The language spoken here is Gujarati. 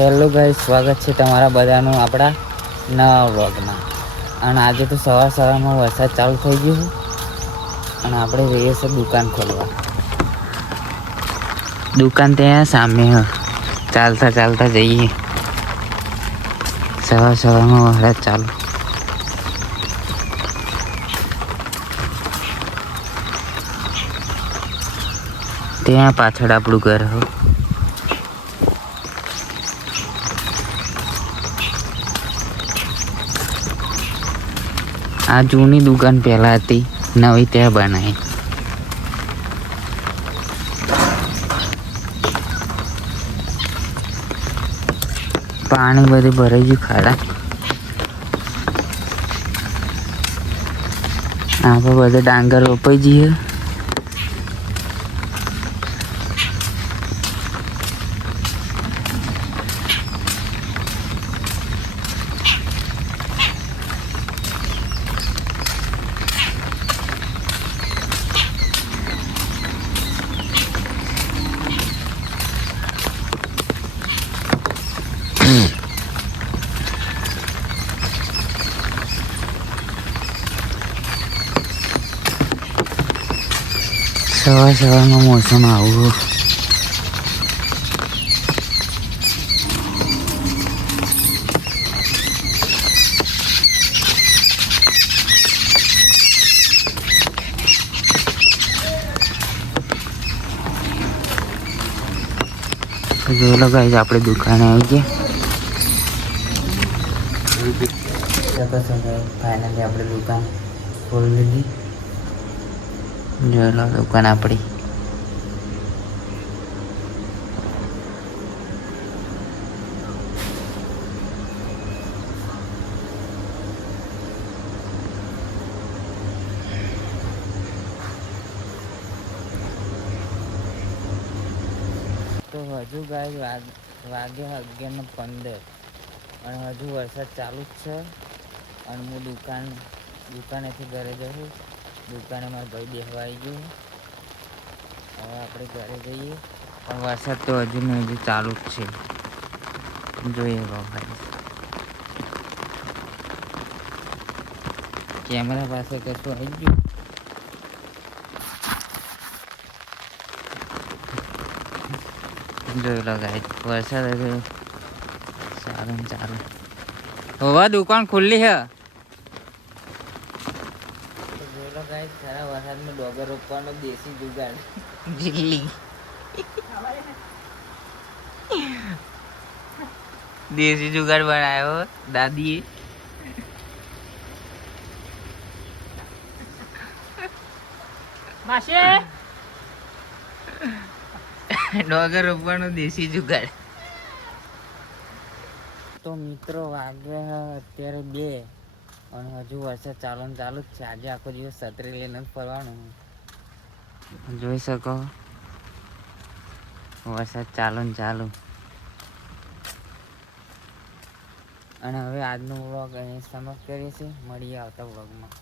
હેલો ગાઈસ, સ્વાગત છે તમારા બધાનું આપણા નવા વ્લોગમાં. અને આજે તો સવારમાં વરસાદ ચાલુ થઈ ગયો છે અને આપણે જઈએ છીએ દુકાન ખોલવા. દુકાન ત્યાં સામે ચાલતા ચાલતા જઈએ. સવારમાં વરસાદ ચાલુ. ત્યાં પાછળ આપણું ઘર હો. આ જૂની દુકાન પહેલા હતી, નવી ત્યાં બનાવી. પાણી બધું ભરાઈ ગયું ખાડા. આપણે બધે ડાંગર રોપાઈ જઈએ. સવારમાં મોસમ આવું. જો લગાવી આપણે દુકાને આવી ગયા. ફાઇનલી આપણે દુકાન ખોલી લીધી. જો દુકાન આપણી. તો હજુ ગાય વાગ્યા 11:15 અને હજુ વરસાદ ચાલુ જ છે. અને હું દુકાનેથી ઘરે જઉં. દુકાને મારા ભાઈ બેસવા આવી ગયું. હવે આપણે ઘરે જઈએ. પણ વરસાદ તો હજુ ચાલુ જ છે. જોઈએ ભાઈ. કેમેરા પાસે કશું આવી ગયું. જોઈ લો ગાય, વરસાદ હજુ સારું ચાલુ. હોવા દુકાન ખુલ્લી છે. જોઈ લો ગાય, ખરા વરસાદમાં ડોગર રોપવાનો દેશી જુગાડ. દિલ્હી દેશી જુગાડ બનાવ્યો દાદીએ. ડોગર રોપવાનો દેશી જુગાડ. તો મિત્રો વાગ્યા અત્યારે 2 અને હજુ વરસાદ ચાલુ જ છે. આજે આખો દિવસ છત્રી લઈને જ ફરવાનું. જોઈ શકો વરસાદ ચાલુ. અને હવે આજનો વ્લોગ અહીં સમાપ્ત કરીએ છીએ. મળીએ આવતા વ્લોગમાં.